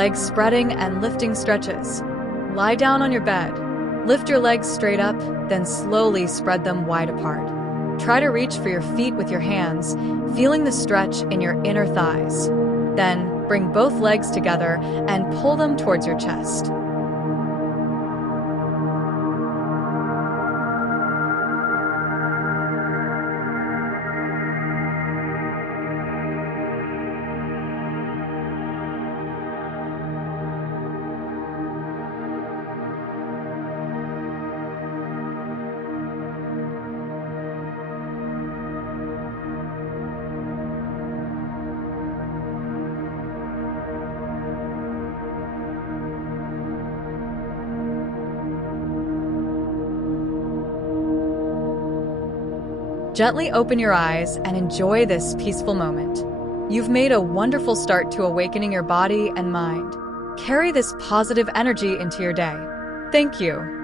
legs spreading and lifting stretches. Lie down on your bed. Lift your legs straight up, then slowly spread them wide apart. Try to reach for your feet with your hands, feeling the stretch in your inner thighs. Then, bring both legs together and pull them towards your chest. Gently open your eyes and enjoy this peaceful moment. You've made a wonderful start to awakening your body and mind. Carry this positive energy into your day. Thank you.